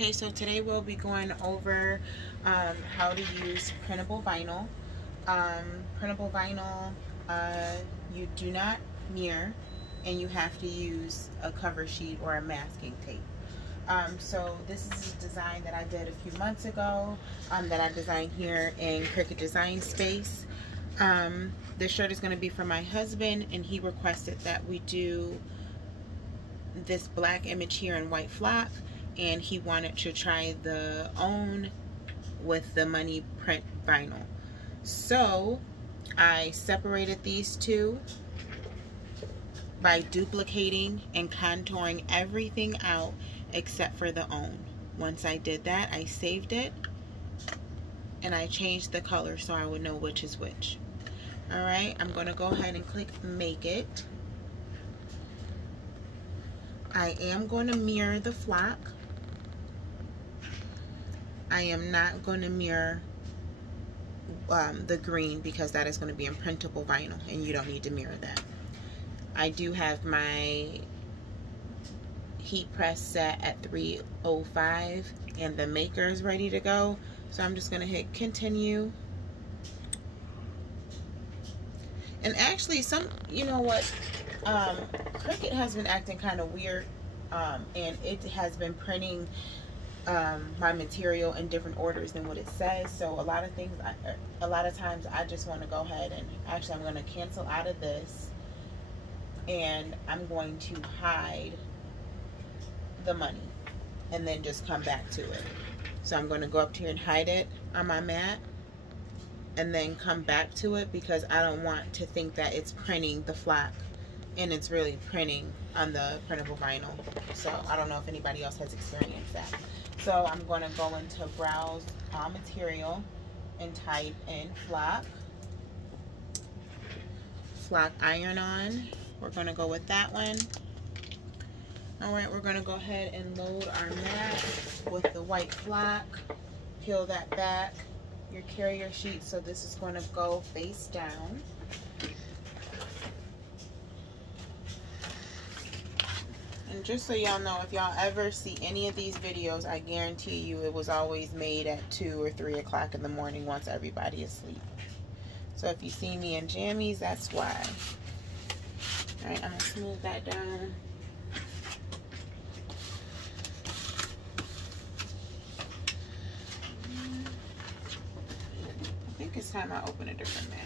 Okay, so today we'll be going over how to use printable vinyl. Printable vinyl, you do not mirror, and you have to use a cover sheet or a masking tape. So this is a design that I did a few months ago that I designed here in Cricut Design Space. This shirt is going to be for my husband, and he requested that we do this black image here in white flock, and he wanted to try the own with the money print vinyl. So I separated these two by duplicating and contouring everything out except for the own. Once I did that, I saved it and I changed the color so I would know which is which. Alright, I'm going to go ahead and click Make It. I am going to mirror the flock. I am not going to mirror the green because that is going to be in printable vinyl and you don't need to mirror that. I do have my heat press set at 305 and the maker is ready to go. So I'm just going to hit continue. And actually you know what? Cricut has been acting kind of weird, and it has been printing my material in different orders than what it says. So a lot of times I just want to go ahead and actually I'm going to cancel out of this, and I'm going to hide the money and then just come back to it. So I'm going to go up here and hide it on my mat and then come back to it because I don't want to think that it's printing the flock and it's really printing on the printable vinyl. So I don't know if anybody else has experienced that. So I'm going to go into browse all material and type in flock iron-on. We're going to go with that one. Alright, we're going to go ahead and load our mat with the white flock. Peel that back, your carrier sheet, so this is going to go face down. And just so y'all know, if y'all ever see any of these videos, I guarantee you it was always made at 2 or 3 o'clock in the morning once everybody is asleep. So if you see me in jammies, that's why. Alright, I'm going to smooth that down. I think it's time I open a different mat.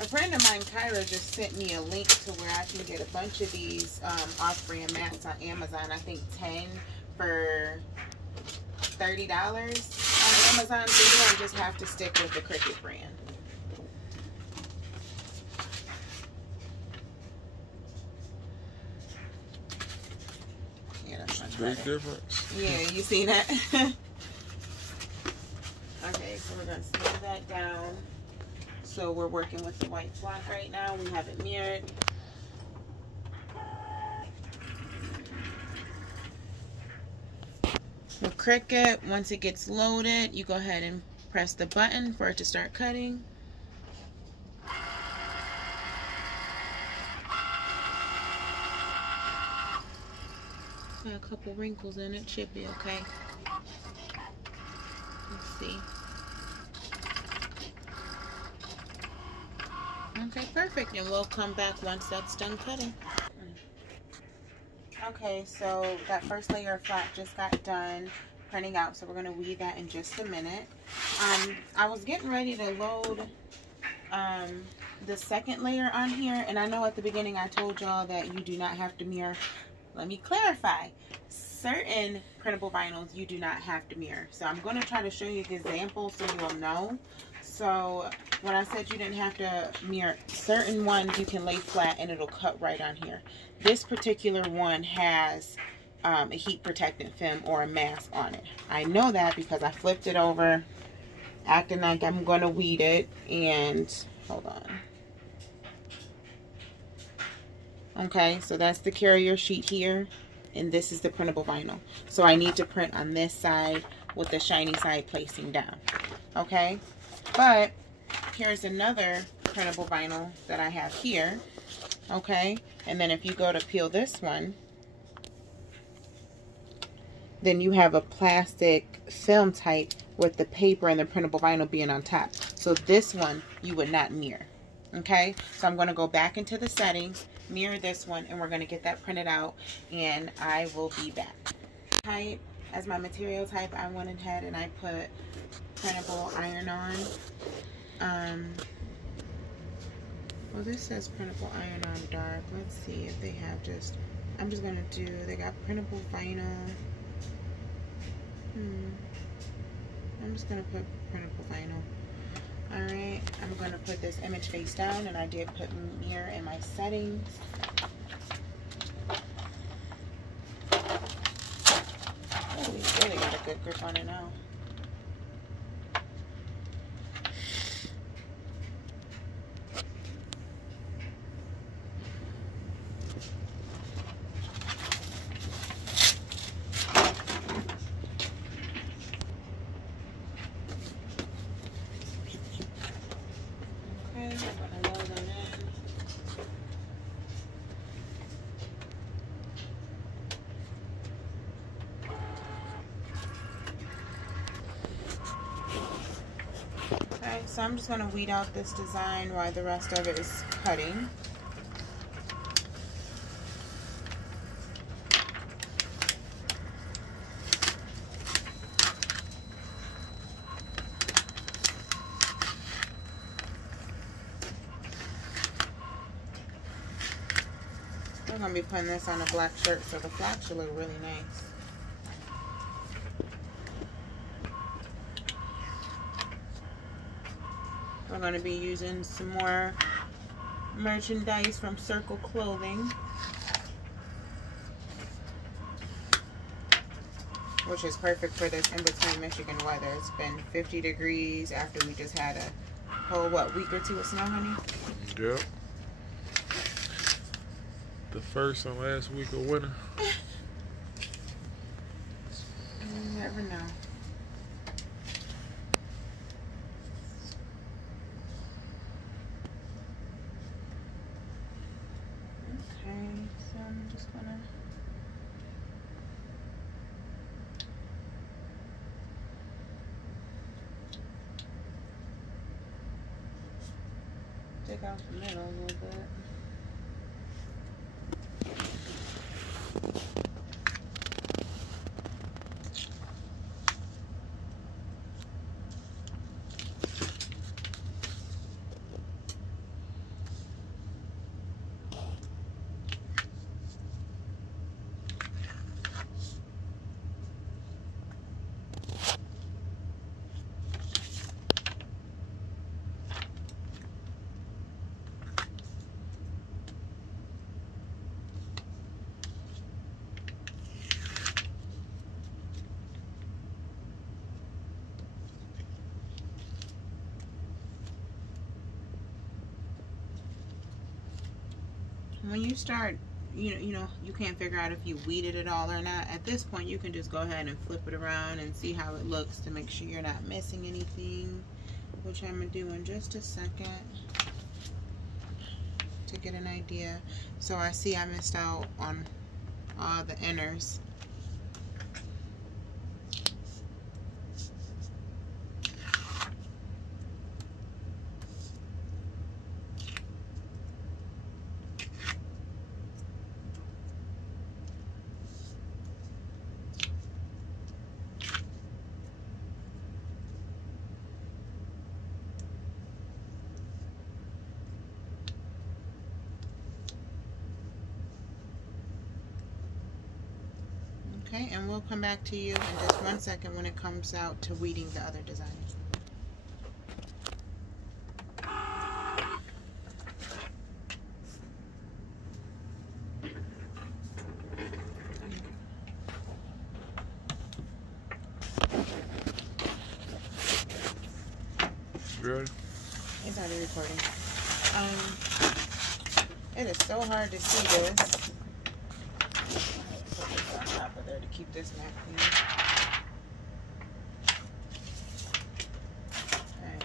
A friend of mine, Kyra, just sent me a link to where I can get a bunch of these off-brand mats on Amazon. I think 10 for $30 on Amazon. So you don't just have to stick with the Cricut brand. Yeah, that's much better. Big difference. Yeah, you see that? Okay, so we're going to smooth that down. So we're working with the white flock right now. We have it mirrored. With Cricut, once it gets loaded, you go ahead and press the button for it to start cutting. Got a couple wrinkles in it, should be okay. Let's see. Okay, perfect. And we'll come back once that's done cutting. Okay, so that first layer of flock just got done printing out, so we're going to weed that in just a minute. I was getting ready to load the second layer on here, and I know at the beginning I told y'all that you do not have to mirror. Let me clarify. Certain printable vinyls you do not have to mirror. So I'm going to try to show you an example so you'll know. So when I said you didn't have to mirror, certain ones you can lay flat and it'll cut right on here. This particular one has a heat protectant film or a mask on it. I know that because I flipped it over, acting like I'm going to weed it, and hold on. Okay, so that's the carrier sheet here, and this is the printable vinyl. So I need to print on this side with the shiny side placing down. Okay, but here's another printable vinyl that I have here. Okay, and then if you go to peel this one, then you have a plastic film type with the paper and the printable vinyl being on top. So this one you would not mirror. Okay, so I'm going to go back into the settings, mirror this one, and we're going to get that printed out, and I will be back. Type as my material type, I went ahead and I put printable iron-on. Well, this says printable iron-on dark. Let's see if they have just, I'm just going to do, they got printable vinyl. I'm just going to put printable vinyl. Alright, I'm going to put this image face down, and I did put mirror in my settings. Oh, we really got a good grip on it now. So I'm just going to weed out this design while the rest of it is cutting. We're going to be putting this on a black shirt, so the flash should look really nice. We're going to be using some more merchandise from Circle Clothing, which is perfect for this in-between Michigan weather. It's been 50 degrees after we just had a whole, what, week or two of snow, honey? Yep. The first and last week of winter. You never know. Take out the middle a little bit. When you start, you know, you can't figure out if you weeded it all or not. At this point, you can just go ahead and flip it around and see how it looks to make sure you're not missing anything, which I'm going to do in just a second to get an idea. So I see I missed out on all the inners. Okay, and we'll come back to you in just 1 second when it comes out to weeding the other designs. Ready? It's already recording. It is so hard to see this. On top of there to keep this mat clean. Alright.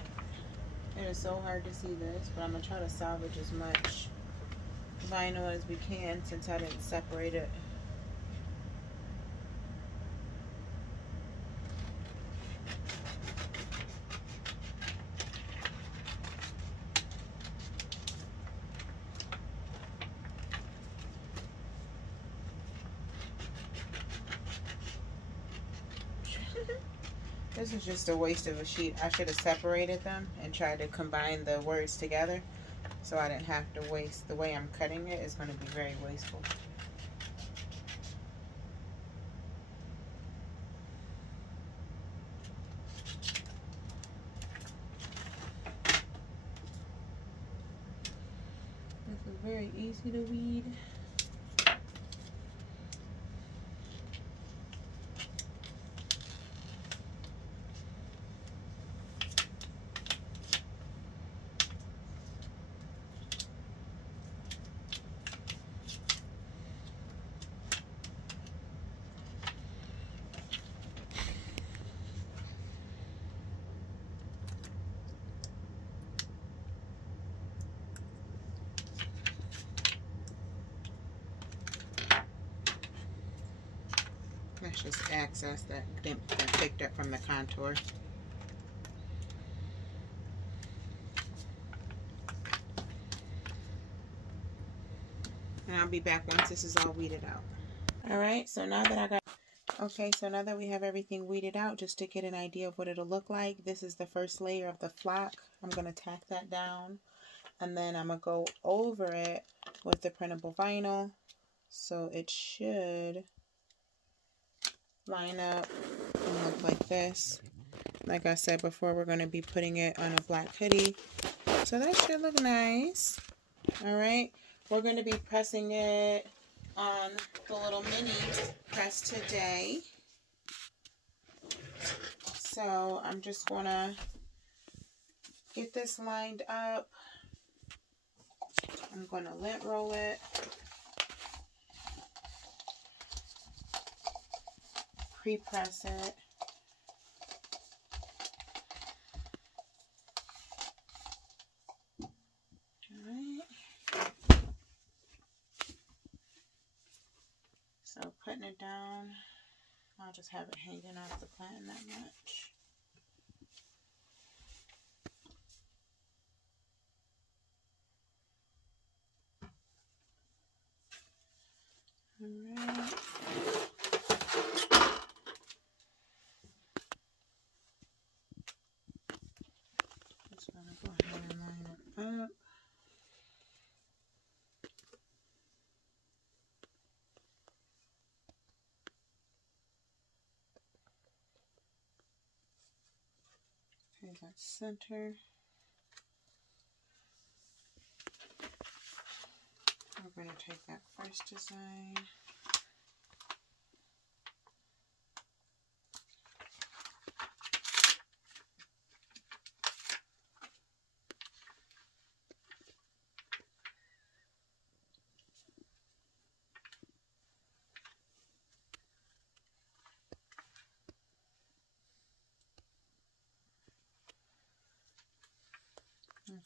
It is so hard to see this, but I'm gonna try to salvage as much vinyl as we can since I didn't separate it. This is just a waste of a sheet. I should have separated them and tried to combine the words together so I didn't have to waste. The way I'm cutting it is going to be very wasteful. This is very easy to weed. That's just excess that didn't picked up from the contour. And I'll be back once this is all weeded out. Alright, so now that I got... Okay, so now that we have everything weeded out, just to get an idea of what it'll look like, this is the first layer of the flock. I'm going to tack that down. And then I'm going to go over it with the printable vinyl. So it should line up and look like this. Like I said before, we're going to be putting it on a black hoodie. So that should look nice. Alright, we're going to be pressing it on the little mini press today. So I'm just going to get this lined up. I'm going to lint roll it. Pre-press it. Alright. So putting it down, I'll just have it hanging off the plant that much. Alright. Just gonna go ahead and line it up. Okay, that's center. We're going to take that first design. Okay.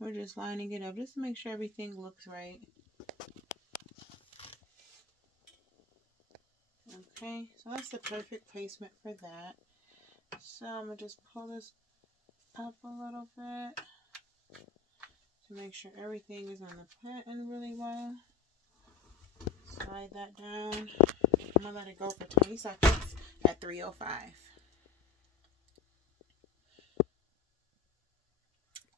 We're just lining it up just to make sure everything looks right. Okay, so that's the perfect placement for that. So I'm going to just pull this up a little bit to make sure everything is on the pattern really well. Slide that down. I'm going to let it go for 20 seconds at 305.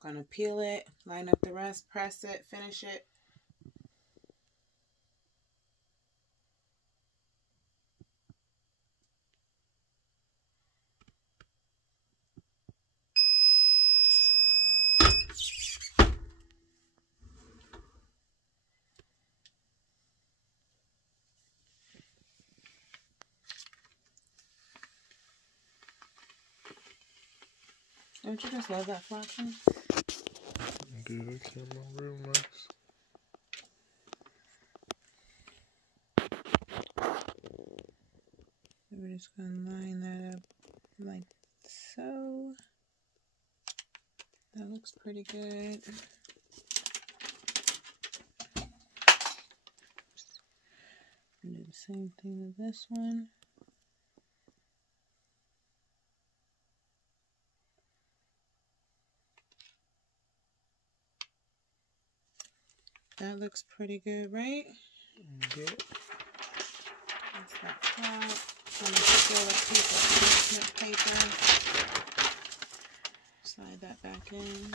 Gonna peel it, line up the rest, press it, finish it. Don't you just love that flashing? Dude, that camera real nice. just gonna line that up like so. That looks pretty good. And do the same thing with this one. That looks pretty good, right? Good. That's that flat. I'm gonna fill a piece of parchment paper. Slide that back in.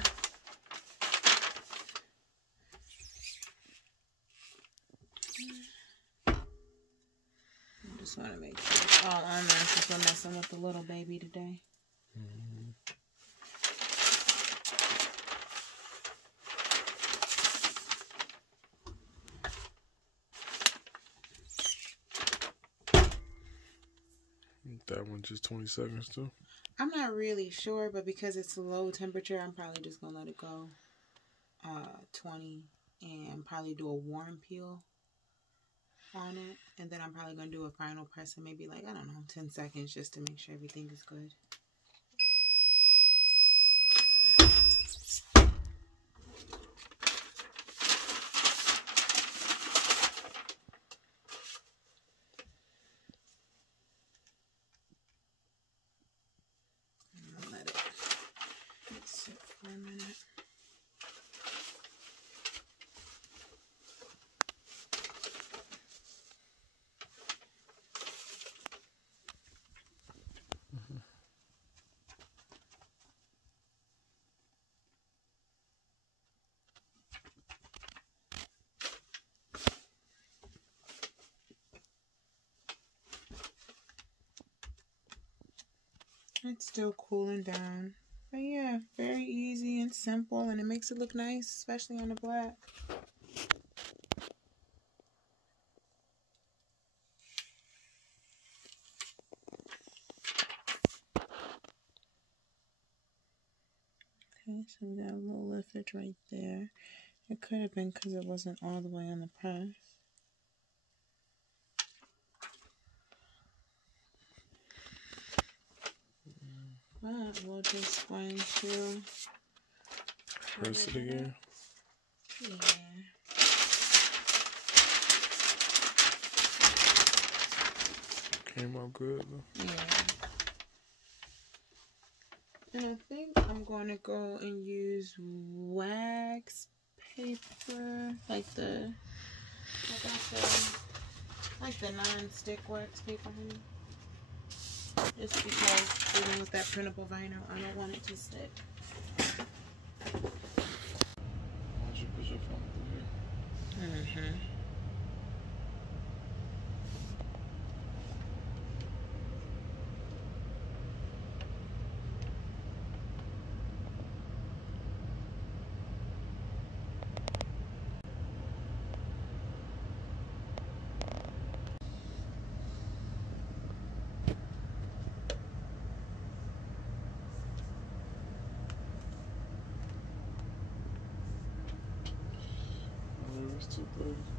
I just want to make sure it's all on there since we're messing with the little baby today. That one just 20 seconds too? I'm not really sure, but because it's low temperature, I'm probably just going to let it go 20 and probably do a warm peel on it. And then I'm probably going to do a final press in maybe like, I don't know, 10 seconds just to make sure everything is good. It's still cooling down. But yeah, very easy and simple, and it makes it look nice, especially on the black. Okay, so we got a little liftage right there. It could have been because it wasn't all the way on the press. But we're just going to press it again. Yeah. Came out good though. Yeah. And I think I'm going to go and use wax paper, like the non-stick wax paper, honey. Just because even with that printable vinyl, I don't want it to stick. Why don't you put your phone through here? It's 2:30.